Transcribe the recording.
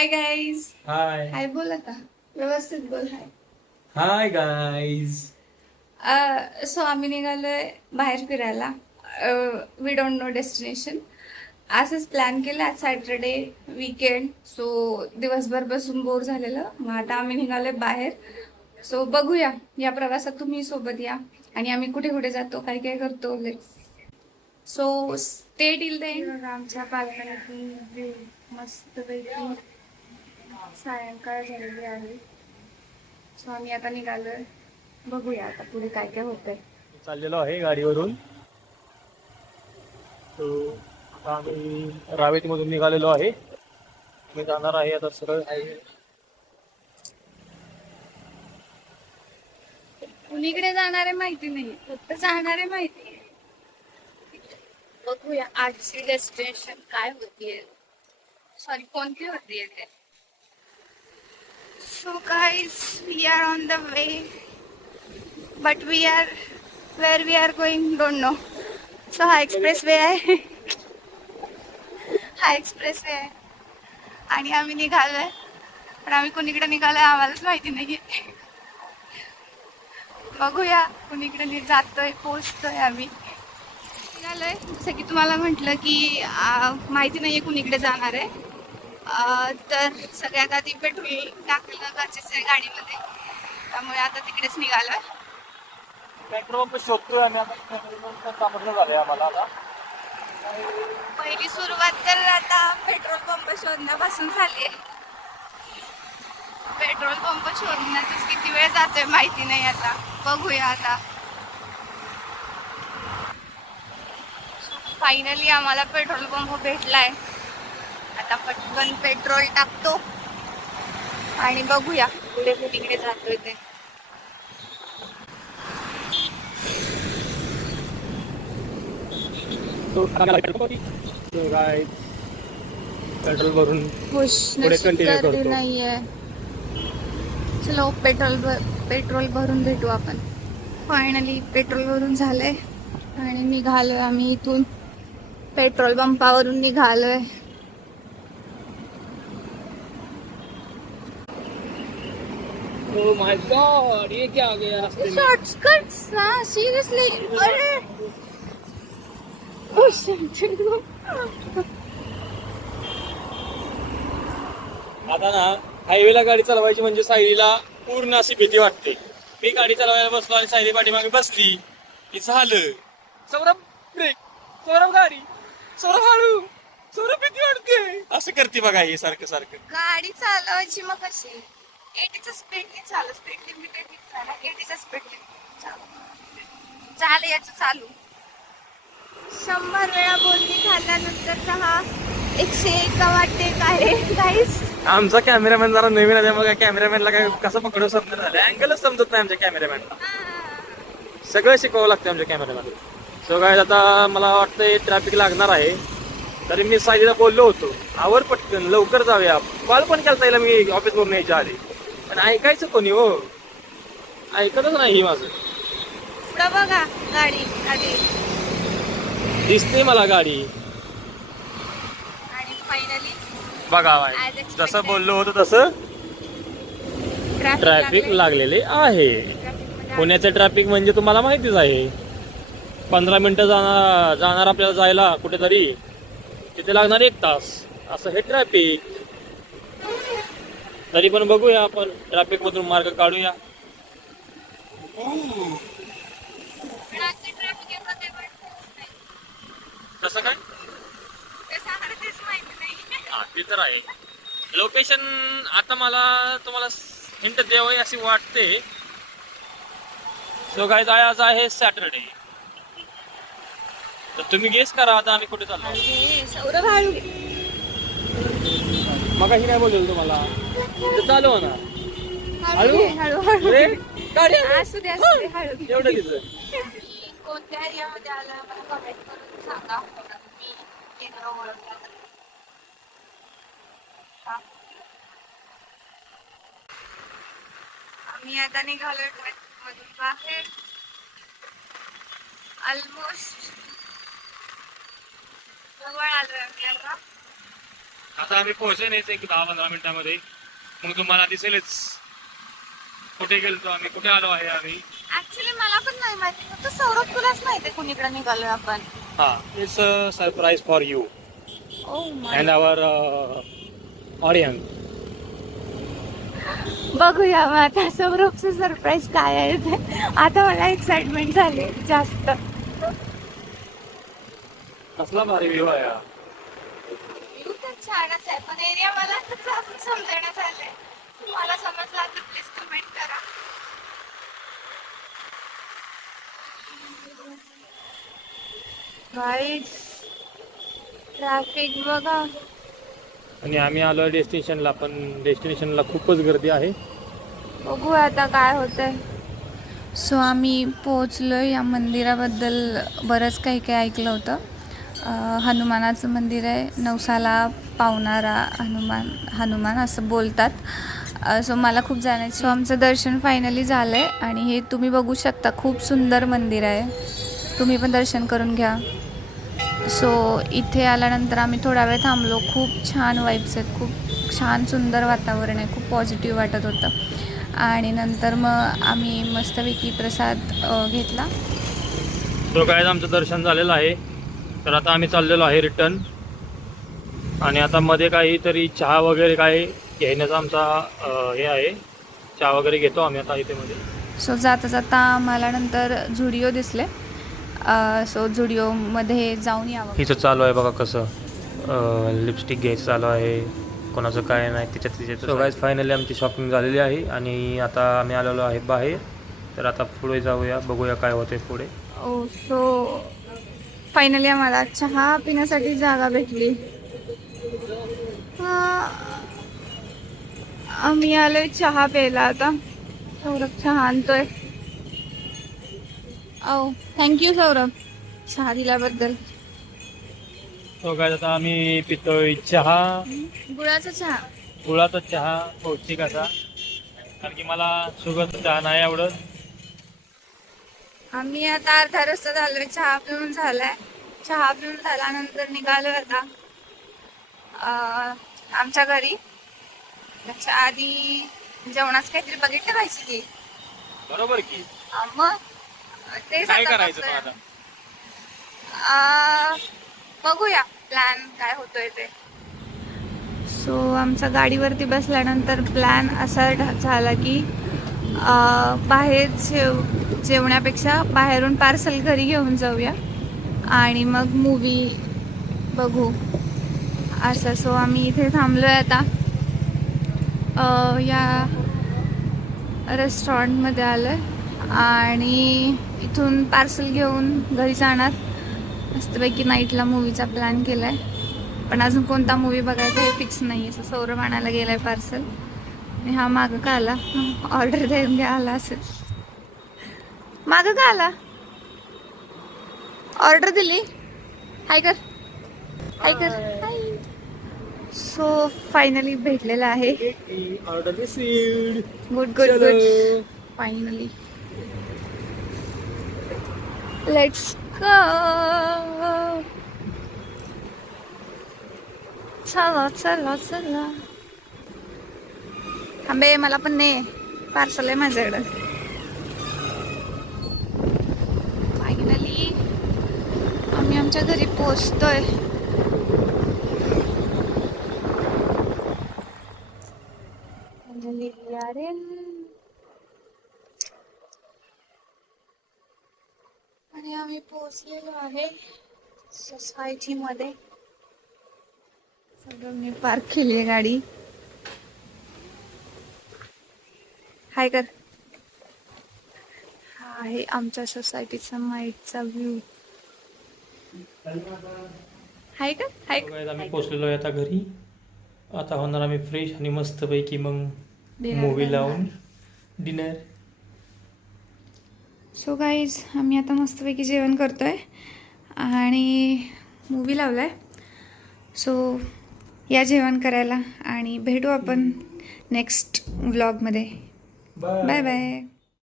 Hi guys. हाय हाय बोल आता, व्यवस्थित बोल. हाय. Hi guys. सो आम्ही निघालोय बाहेर फिरायला. We don't know destination. असंच प्लॅन केलं. आज सॅटरडे वीकेंड, सो दिवसभर बसून बोर झालेलं. मग आता आम्ही निघालोय बाहेर. सो बघूया, या प्रवासात तुम्ही सोबत या आणि आम्ही कुठे कुठे जातो, काय काय करतो. Let's so stay till then. आमच्या बाल्कनीतून मस्त पैकी सायंकाळ झालेली आहे. सो आम्ही आता निघालोय. बघूया आता पुढे काय काय होतंय. चाललेलो आहे गाडीवरून. तो आता आम्ही रावेतीमधून निघालेलो आहे. मी जाणार आहे आता सरळ हायवे. कुणीकडे जाणार आहे माहिती नाही, फक्त जाणार आहे माहिती आहे. बघूया आजची डेस्टिनेशन काय होतीये, सॉरी कोणती होतीये ते. So guys, we are on the way, but we are where we are going don't know. So हा एक्सप्रेस वे आहे. हा एक्सप्रेस वे आहे आणि आम्ही निघालोय, पण आम्ही कुणीकडे निघालोय आम्हालाच माहिती नाहीये. बघूया कुणीकडे जातोय, पोचतोय. आम्ही निघालोय, जसं की तुम्हाला म्हटलं की माहिती नाहीये कुणीकडे जाणार आहे. तर सगळ्यात आधी पेट्रोल टाकलं गरजेचं आहे गाडीमध्ये, त्यामुळे आता तिकडेच निघालोय. पेट्रोल पंप शोधतोय आम्ही आता. पेट्रोल पंप सापडलं झालंय आम्हाला आता. पहिली सुरुवात तर आता पेट्रोल पंप शोधण्यापासून झाली आहे. पेट्रोल पंप शोधण्यातच किती वेळ जातोय माहिती नाही. आता बघूया. आता फायनली आम्हाला पेट्रोल पंप भेटलाय. आता पटकन पेट्रोल टाकतो आणि बघूया पुढे कुठे जातोय ते. पेट्रोल भरून खुश पुढे नशीब continue गर्दी करतो. नाहीये. चलो पेट्रोल भरून भेटू आपण. फायनली पेट्रोल भरून झालंय आणि निघालोय आम्ही इथून. पेट्रोल पंपावरून निघालोय. Oh my God, ये क्या आ गया रास्ते में? शॉर्टकट्स ना, सिरियसली. अरे आता ना हायवेला गाडी चालवायची म्हणजे सायलीला पूर्ण अशी भीती वाटते. मी गाडी चालवायला बसलो आणि सायली पाठीमागे बसली की झालं. सौरभ ब्रेक, सौरभ गाडी, सौरभ हळू, सौरभ भीती वाटते, असं करते बघा हे सारखं सारखं. गाडी चालवायची मग कशी 80च्या स्पीडने चालू. स्पीड लिमिटेड 80च्या स्पीडने चाल याचं चालू. 100 वेळा बोलणी झाल्यानंतरचा हा 101 वाटते काय गाईस. आमचा कॅमेरामॅन जरा नवीन आहे, मग कॅमेरामॅनला काय कसं पकडू समजत झालं. अँगलच समजत नाही आमच्या कॅमेरामॅनला. सगळं शिकवावं लागतं आमच्या कॅमेरामॅनला. सो काय आता मला वाटतंय ट्रॅफिक लागणार आहे. तरी मी सायलीला बोललो होतो आवर पटकन लवकर जाऊया. कॉल पण केला ताईला मी ऑफिसवरून यायच्या आधी, पण ऐकायचं कोणी हो, ऐकतच नाही माझं. पुढं बघा गाडी आधी दिसते मला गाडी. आणि फायनली बघा जसं बोललो होतो तसं ट्रॅफिक लागलेले आहे. पुण्याचं ट्रॅफिक म्हणजे तुम्हाला माहितीच आहे. 15 मिनिटं जाणार आपल्याला जायला कुठेतरी, तिथे लागणार 1 तास. असं हे ट्रॅफिक. तरी पण बघूया आपण ट्रॅफिक मधून मार्ग काढूया. कसं काय ते तर आहे. लोकेशन आता मला तुम्हाला हिंट द्यावी अशी वाटते. सो गाईज आज आहे सॅटरडे, तर तुम्ही गेस करा आता आम्ही कुठे चाललो. सौरभ हळू. मग ही काय बोललो तुम्हाला, चालू ना हळू हळू गाडी असू दे हळू. एवढं तिथं. कोणत्या एरियामध्ये आला मला कमेंट करून सांगा. मी केंद्र ओळखला. आम्ही आता निघालोय मधून बाहेर. ऑलमोस्ट जवळ आलोय आम्ही आता. आता आम्ही पोहोचेनच एक 10-15 मिनिटांमध्ये. मग तुम्हाला दिसेलच कुठे गेलो आम्ही, कुठे आलो आहे आम्ही. ऍक्च्युली मला पण नाही माहिती, फक्त सौरभ तुलाच माहिती कुणीकडे निघालोय आपण. हा, it's a surprise for you ओ अँड आवर ऑडियन्स. बघूया मग आता सौरभचं सरप्राईज काय आहे ते. आता मला एक्साइटमेंट झाली जास्त. कसला भारी व्ह्यू आहे हा. व्ह्यू तर छानच आहे, पण एरिया मला अजून समजण्यात आलंय. तुम्हाला समजला तर प्लीज कमेंट करा. गाईस ट्रॅफिक बघा. आणि आम्ही आलो डेस्टिनेशनला, पण डेस्टिनेशनला खूपच गर्दी आहे. बघू आता काय होतंय. सो आम्ही पोचलो. या मंदिराबद्दल बरंच काही काही ऐकलं होतं. हनुमानाचं मंदिर आहे, नवसाला पावणारा हनुमान असं बोलतात. सो मला खूप जाण्याचं. सो आमचं दर्शन फायनली झालं आहे आणि हे तुम्ही बघू शकता, खूप सुंदर मंदिर आहे. तुम्ही पण दर्शन करून घ्या. सो इथे आल्यानंतर आम्ही थोडा वेळ थांबलो. खूप छान वाईब्स आहेत, खूप छान सुंदर वातावरण आहे, खूप पॉझिटिव्ह वाटत होतं. आणि नंतर मग आम्ही मस्तपैकी प्रसाद घेतला. तो काय आमचं दर्शन झालेलं आहे. तर आता आम्ही चाललेलो आहे रिटर्न. आणि आता मध्ये काहीतरी चहा वगैरे काय घेण्याचा आमचा हे आहे. चहा वगैरे घेतो आम्ही आता इथे मध्ये. सो जाता जाता आम्हाला नंतर झुडिओ दिसले. सो झुडिओमध्ये जाऊन यावं. हिचं चालू आहे बघा कसं लिपस्टिक घ्यायचं चालू आहे. कोणाचं काय नाही त्याच्यात. सो गाईज फायनली आमची शॉपिंग झालेली आहे आणि आता आम्ही आलेलो आहे बाहेर. तर आता पुढे जाऊया, बघूया काय होते पुढे. सो फायनली आम्हाला चहा पिण्यासाठी जागा भेटली. आम्ही आलोय चहा प्यायला. आता सौरभ चहा आणतोय. थँक्यू सौरभ चहा दिल्याबद्दल. सो गाईज आता आम्ही पितोय चहा, गुळाचा चहा. गुळाचा चहा पौष्टिक असा, कारण की मला शुगरचा चहा नाही आवडत. आम्ही आता अर्धा रस्ता झालोय, चहा पिऊन झालाय. चहा पिऊन झाल्यानंतर निघालोय आता आमच्या घरी. त्याच्या आधी जेवणाच काहीतरी बघितलं पाहिजे की. बरोबर की. मग तेच काय आता करायचं बघूया. आता. बघूया प्लॅन काय होतोय ते. सो आमच्या गाडीवरती बसल्यानंतर प्लॅन असा झाला की बाहेर जेवण्यापेक्षा बाहेरून पार्सल घरी घेऊन जाऊया आणि मग मूवी बघू असं. सो आम्ही इथे थांबलोय आता. या रेस्टॉरंटमध्ये आलोय आणि इथून पार्सल घेऊन घरी जाणार. मस्तपैकी नाईटला मूवीचा प्लॅन केलाय, पण अजून कोणता मूवी बघायचा हे फिक्स नाही आहे. सौरभ आणायला गेलाय पार्सल आणि हा मागं का आला, ऑर्डर देऊन घ्या आला असेल. मागं का आला, ऑर्डर दिली. हाय कर, हाय कर, हाय. सो फायनली भेटलेला आहे. Order received. Good good good. Finally let's go. चला चला चला. थांबे, मला पण नाही, पार्सल आहे माझ्याकडं. फायनली आम्ही आमच्या घरी पोहोचतोय. आणि आम्ही पोहोचलेलो आहे सोसायटी मध्ये. सगळ्यांनी पार्क केली आहे गाडी. हाय कर. हा आहे आमच्या सोसायटीचा नाईटचा व्ह्यू. हाय कर, हाय कर. आम्ही पोहोचलेलो आहे आता घरी. आता होणार आम्ही फ्रेश आणि मस्तपैकी मग मूवी लावून डिनर. सो गाईज आम्ही आता मस्तपैकी जेवण करतोय आणि मूवी लावलाय. सो या जेवण करायला आणि भेटू आपण नेक्स्ट व्लॉगमध्ये. Bye bye.